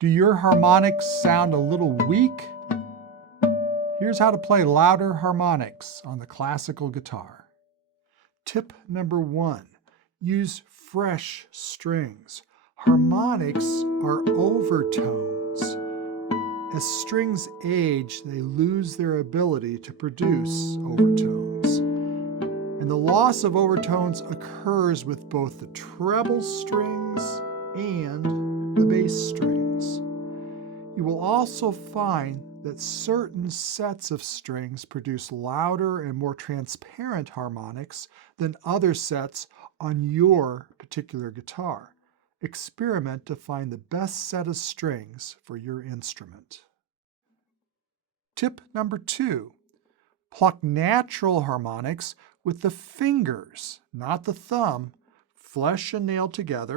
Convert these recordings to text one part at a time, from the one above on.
Do your harmonics sound a little weak? Here's how to play louder harmonics on the classical guitar. Tip number 1, use fresh strings. Harmonics are overtones. As strings age, they lose their ability to produce overtones. And the loss of overtones occurs with both the treble strings and the bass strings. You will also find that certain sets of strings produce louder and more transparent harmonics than other sets on your particular guitar. Experiment to find the best set of strings for your instrument. Tip number 2, pluck natural harmonics with the fingers, not the thumb, flesh and nail together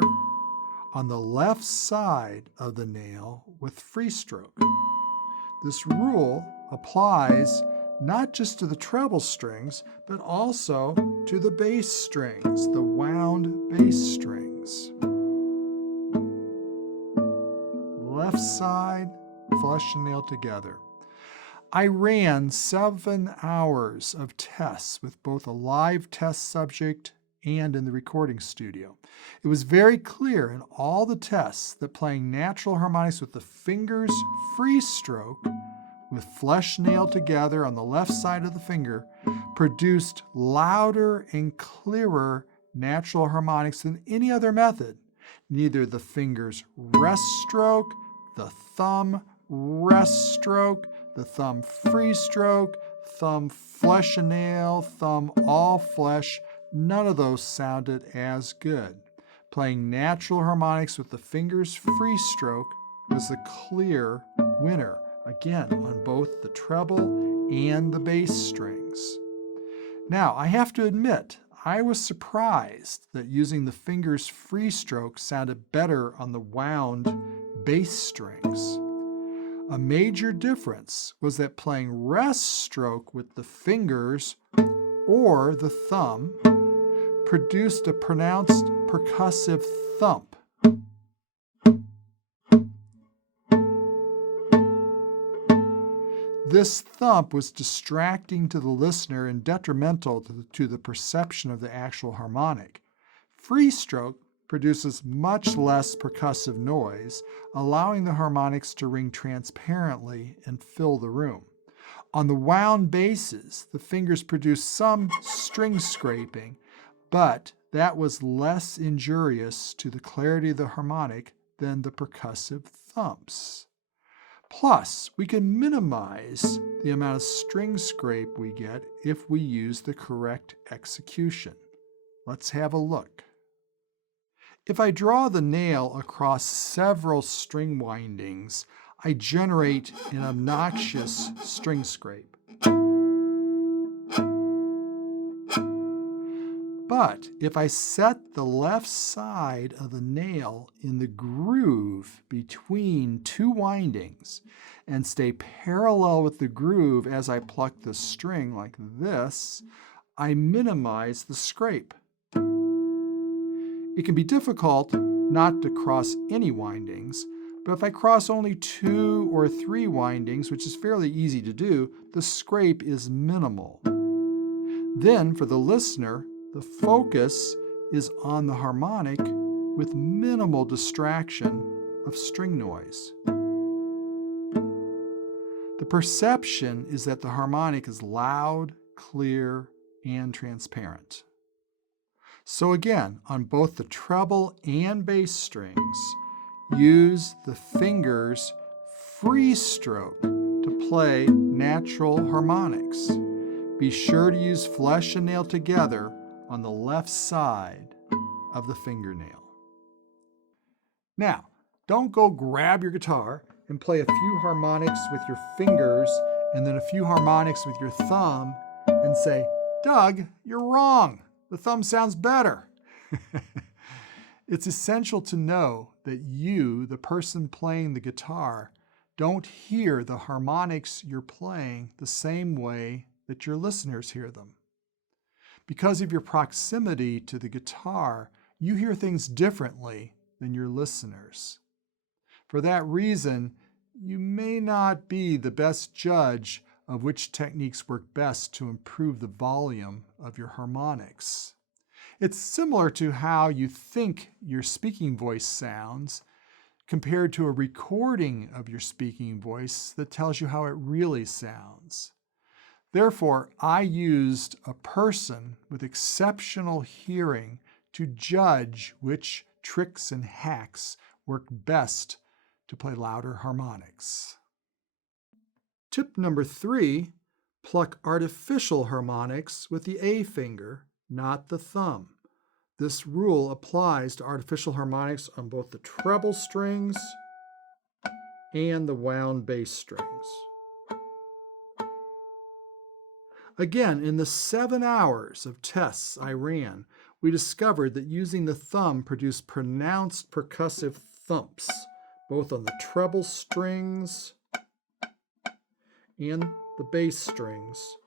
on the left side of the nail with free stroke. This rule applies not just to the treble strings, but also to the bass strings, the wound bass strings. Left side, flesh and nail together. I ran 7 hours of tests with both a live test subject and in the recording studio. It was very clear in all the tests that playing natural harmonics with the fingers free stroke with flesh nailed together on the left side of the finger produced louder and clearer natural harmonics than any other method. Neither the fingers rest stroke, the thumb rest stroke, the thumb free stroke, thumb flesh and nail, thumb all flesh, none of those sounded as good. Playing natural harmonics with the fingers free stroke was the clear winner, again on both the treble and the bass strings. Now, I have to admit, I was surprised that using the fingers free stroke sounded better on the wound bass strings. A major difference was that playing rest stroke with the fingers or the thumb produced a pronounced percussive thump. This thump was distracting to the listener and detrimental to the perception of the actual harmonic. Free stroke produces much less percussive noise, allowing the harmonics to ring transparently and fill the room. On the wound basses, the fingers produce some string scraping, but that was less injurious to the clarity of the harmonic than the percussive thumps. Plus, we can minimize the amount of string scrape we get if we use the correct execution. Let's have a look. If I draw the nail across several string windings, I generate an obnoxious string scrape. But if I set the left side of the nail in the groove between 2 windings and stay parallel with the groove as I pluck the string like this, I minimize the scrape. It can be difficult not to cross any windings, but if I cross only 2 or 3 windings, which is fairly easy to do, the scrape is minimal. Then, for the listener, the focus is on the harmonic with minimal distraction of string noise. The perception is that the harmonic is loud, clear, and transparent. So again, on both the treble and bass strings, use the fingers free stroke to play natural harmonics. Be sure to use flesh and nail together on the left side of the fingernail. Now, don't go grab your guitar and play a few harmonics with your fingers and then a few harmonics with your thumb and say, "Doug, you're wrong. The thumb sounds better." It's essential to know that you, the person playing the guitar, don't hear the harmonics you're playing the same way that your listeners hear them. Because of your proximity to the guitar, you hear things differently than your listeners. For that reason, you may not be the best judge of which techniques work best to improve the volume of your harmonics. It's similar to how you think your speaking voice sounds compared to a recording of your speaking voice that tells you how it really sounds. Therefore, I used a person with exceptional hearing to judge which tricks and hacks work best to play louder harmonics. Tip number 3, pluck artificial harmonics with the A finger, not the thumb. This rule applies to artificial harmonics on both the treble strings and the wound bass strings. Again, in the 7 hours of tests I ran, we discovered that using the thumb produced pronounced percussive thumps, both on the treble strings and the bass strings.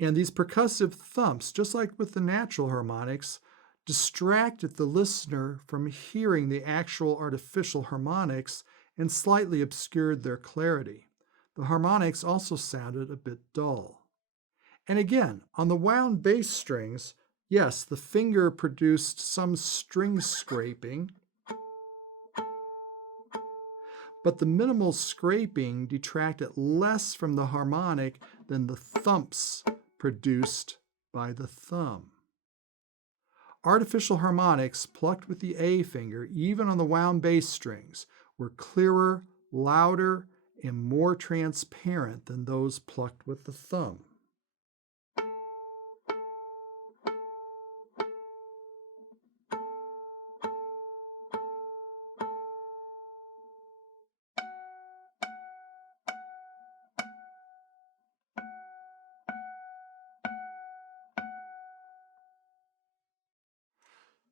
And these percussive thumps, just like with the natural harmonics, distracted the listener from hearing the actual artificial harmonics and slightly obscured their clarity. The harmonics also sounded a bit dull. And again, on the wound bass strings, yes, the finger produced some string scraping, but the minimal scraping detracted less from the harmonic than the thumps produced by the thumb. Artificial harmonics plucked with the A finger, even on the wound bass strings, were clearer, louder, and more transparent than those plucked with the thumb.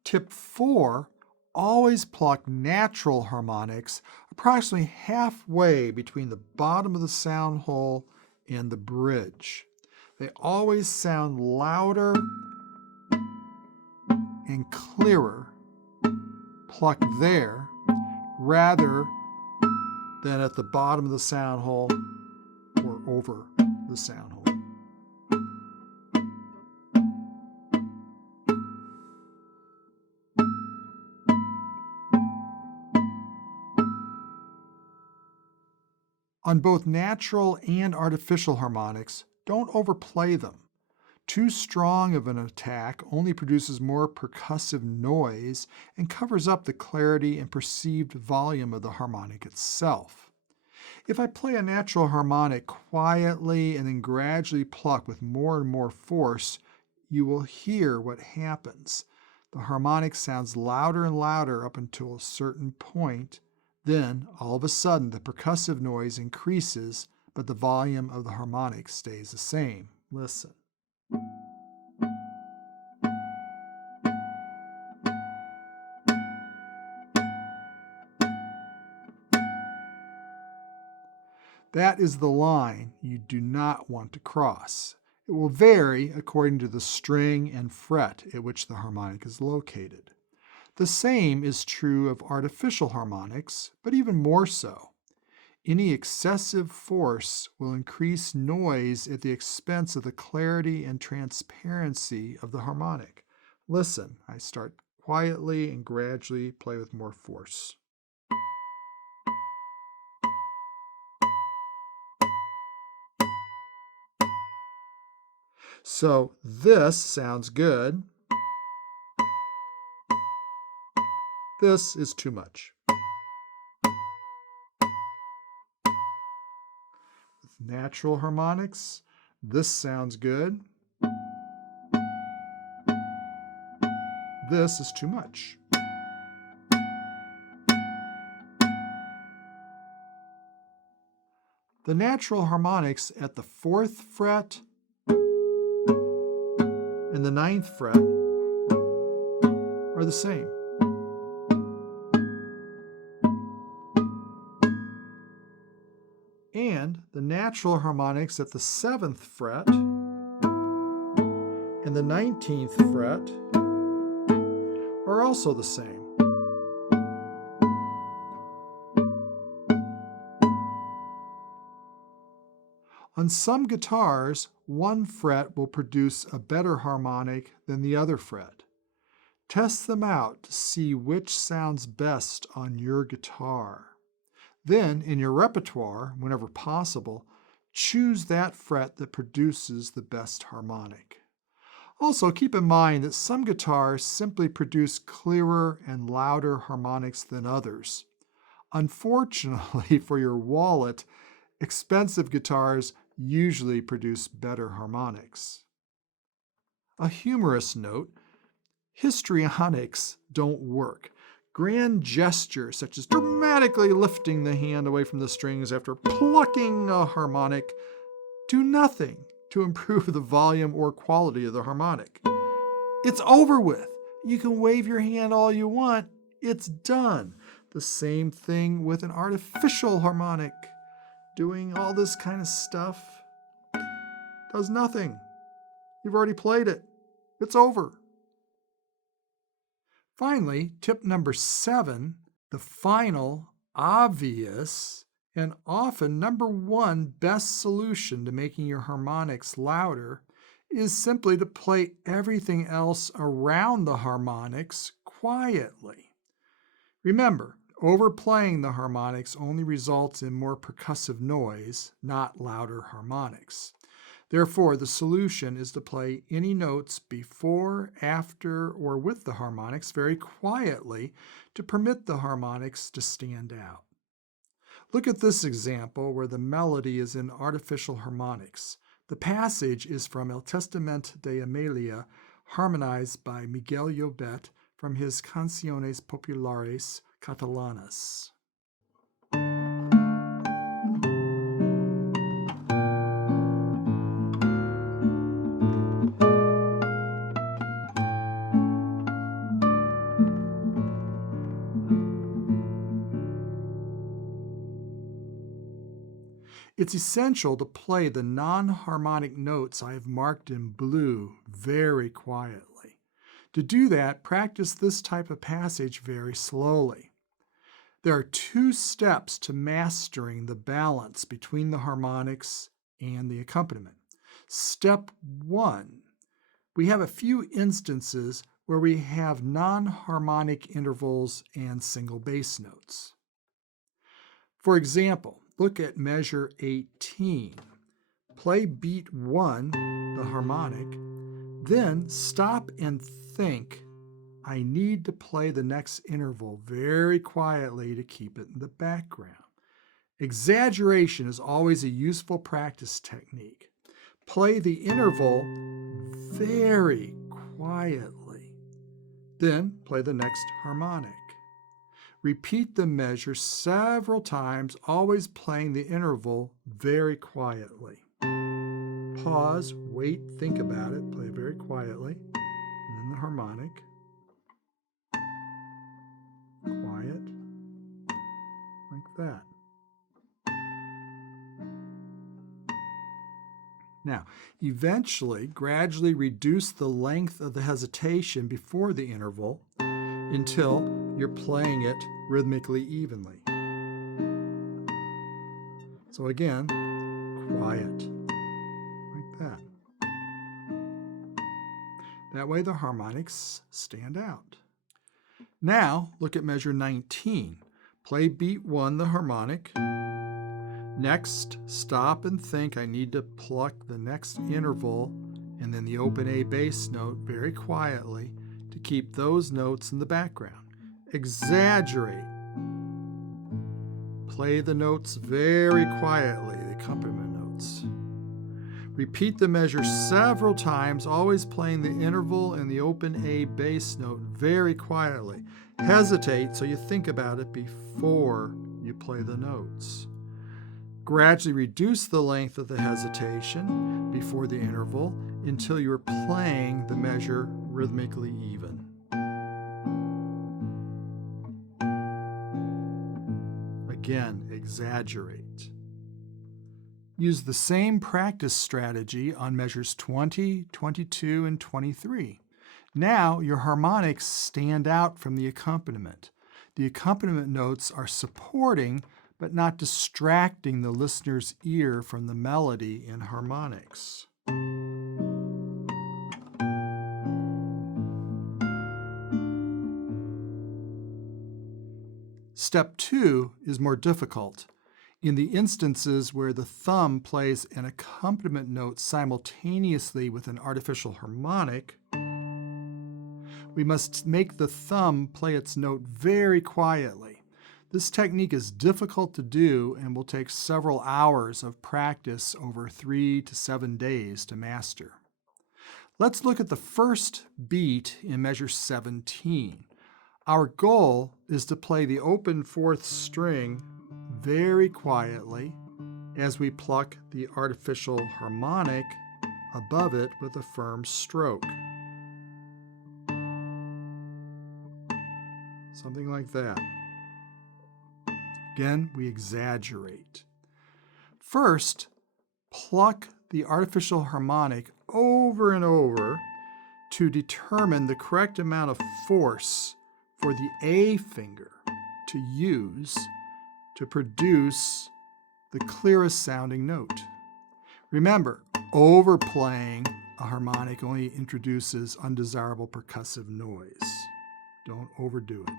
Tip 4, always pluck natural harmonics approximately halfway between the bottom of the sound hole and the bridge. They always sound louder and clearer plucked there rather than at the bottom of the sound hole or over the sound hole. On both natural and artificial harmonics, don't overplay them. Too strong of an attack only produces more percussive noise and covers up the clarity and perceived volume of the harmonic itself. If I play a natural harmonic quietly and then gradually pluck with more and more force, you will hear what happens. The harmonic sounds louder and louder up until a certain point. Then, all of a sudden, the percussive noise increases, but the volume of the harmonic stays the same. Listen. That is the line you do not want to cross. It will vary according to the string and fret at which the harmonic is located. The same is true of artificial harmonics, but even more so. Any excessive force will increase noise at the expense of the clarity and transparency of the harmonic. Listen, I start quietly and gradually play with more force. So this sounds good. This is too much. With natural harmonics, this sounds good. This is too much. The natural harmonics at the 4th fret and the 9th fret are the same. And the natural harmonics at the 7th fret and the 19th fret are also the same. On some guitars, one fret will produce a better harmonic than the other fret. Test them out to see which sounds best on your guitar. Then, in your repertoire, whenever possible, choose that fret that produces the best harmonic. Also, keep in mind that some guitars simply produce clearer and louder harmonics than others. Unfortunately for your wallet, expensive guitars usually produce better harmonics. A humorous note: histrionics don't work. Grand gestures such as dramatically lifting the hand away from the strings after plucking a harmonic do nothing to improve the volume or quality of the harmonic. It's over with. You can wave your hand all you want. It's done. The same thing with an artificial harmonic. Doing all this kind of stuff does nothing. You've already played it. It's over. Finally, tip number 7, the final, obvious, and often number 1 best solution to making your harmonics louder is simply to play everything else around the harmonics quietly. Remember, overplaying the harmonics only results in more percussive noise, not louder harmonics. Therefore, the solution is to play any notes before, after, or with the harmonics very quietly to permit the harmonics to stand out. Look at this example where the melody is in artificial harmonics. The passage is from El Testamento de Amelia, harmonized by Miguel Llobet from his Canciones Populares Catalanas. It's essential to play the non-harmonic notes I have marked in blue very quietly. To do that, practice this type of passage very slowly. There are 2 steps to mastering the balance between the harmonics and the accompaniment. Step 1, we have a few instances where we have non-harmonic intervals and single bass notes. For example, look at measure 18. Play beat 1, the harmonic, then stop and think, I need to play the next interval very quietly to keep it in the background. Exaggeration is always a useful practice technique. Play the interval very quietly, then play the next harmonic. Repeat the measure several times, always playing the interval very quietly. Pause, wait, think about it, play very quietly, and then the harmonic. Quiet, like that. Now, eventually, gradually reduce the length of the hesitation before the interval until you're playing it rhythmically evenly. So again, quiet, like that. That way the harmonics stand out. Now, look at measure 19. Play beat 1, the harmonic. Next, stop and think, I need to pluck the next interval and then the open A bass note very quietly to keep those notes in the background. Exaggerate. Play the notes very quietly, the accompaniment notes. Repeat the measure several times, always playing the interval and the open A bass note very quietly. Hesitate so you think about it before you play the notes. Gradually reduce the length of the hesitation before the interval until you're playing the measure rhythmically even. Again, exaggerate. Use the same practice strategy on measures 20, 22, and 23. Now your harmonics stand out from the accompaniment. The accompaniment notes are supporting, but not distracting the listener's ear from the melody in harmonics. Step 2 is more difficult. In the instances where the thumb plays an accompaniment note simultaneously with an artificial harmonic, we must make the thumb play its note very quietly. This technique is difficult to do and will take several hours of practice over 3 to 7 days to master. Let's look at the first beat in measure 17. Our goal is to play the open fourth string very quietly as we pluck the artificial harmonic above it with a firm stroke. Something like that. Again, we exaggerate. First, pluck the artificial harmonic over and over to determine the correct amount of force for the A finger to use to produce the clearest sounding note. Remember, overplaying a harmonic only introduces undesirable percussive noise. Don't overdo it.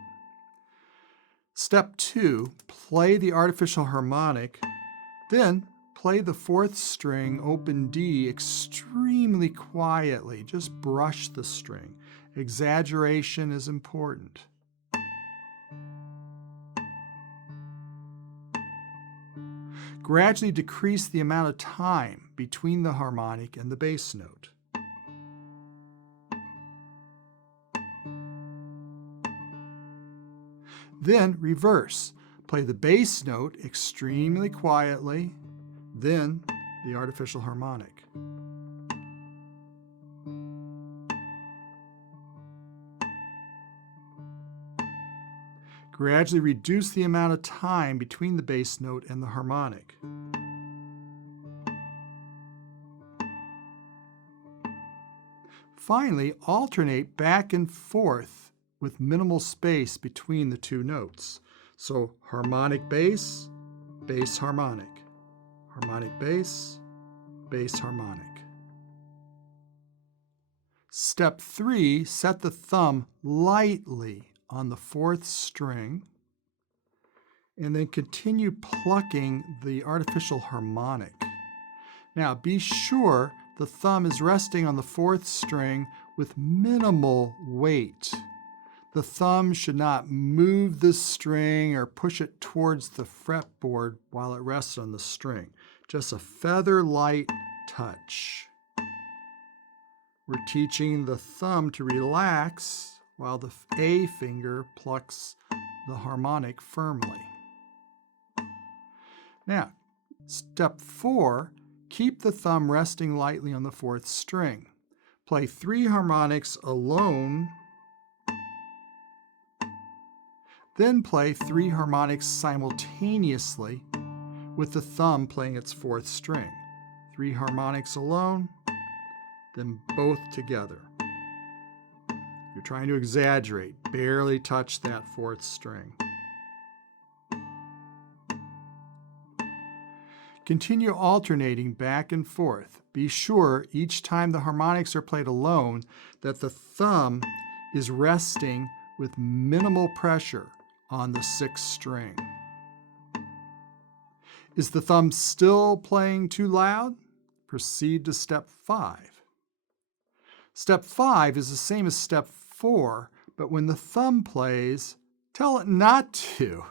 Step 2, play the artificial harmonic, then play the fourth string, open D, extremely quietly. Just brush the string. Exaggeration is important. Gradually decrease the amount of time between the harmonic and the bass note. Then reverse. Play the bass note extremely quietly, then the artificial harmonic. Gradually reduce the amount of time between the bass note and the harmonic. Finally, alternate back and forth with minimal space between the two notes. So harmonic bass, bass harmonic, harmonic bass, bass harmonic. Step 3, set the thumb lightly on the fourth string and then continue plucking the artificial harmonic. Now be sure the thumb is resting on the fourth string with minimal weight. The thumb should not move the string or push it towards the fretboard while it rests on the string. Just a feather light touch. We're teaching the thumb to relax while the A finger plucks the harmonic firmly. Now, step 4, keep the thumb resting lightly on the fourth string. Play 3 harmonics alone, then play 3 harmonics simultaneously with the thumb playing its fourth string. 3 harmonics alone, then both together. You're trying to exaggerate, barely touch that fourth string. Continue alternating back and forth. Be sure each time the harmonics are played alone that the thumb is resting with minimal pressure on the 6th string. Is the thumb still playing too loud? Proceed to step 5. Step 5 is the same as step 4, but when the thumb plays, tell it not to.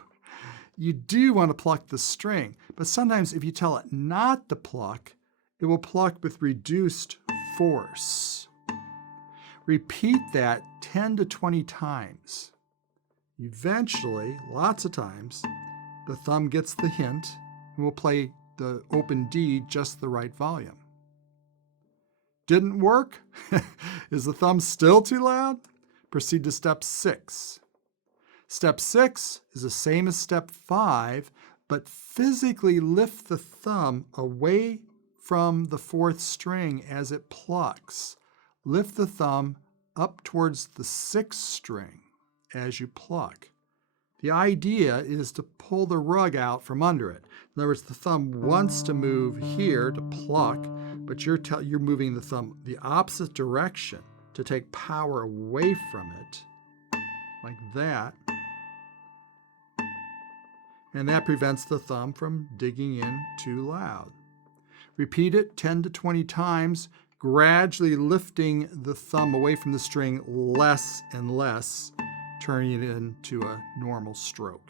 You do want to pluck the string, but sometimes if you tell it not to pluck, it will pluck with reduced force. Repeat that 10 to 20 times. Eventually, lots of times, the thumb gets the hint and will play the open D just the right volume. Didn't work? Is the thumb still too loud? Proceed to step 6. Step 6 is the same as step 5, but physically lift the thumb away from the fourth string as it plucks. Lift the thumb up towards the 6th string as you pluck. The idea is to pull the rug out from under it. In other words, the thumb wants to move here to pluck, but you're moving the thumb the opposite direction to take power away from it, like that. And that prevents the thumb from digging in too loud. Repeat it 10 to 20 times, gradually lifting the thumb away from the string less and less, turning it into a normal stroke.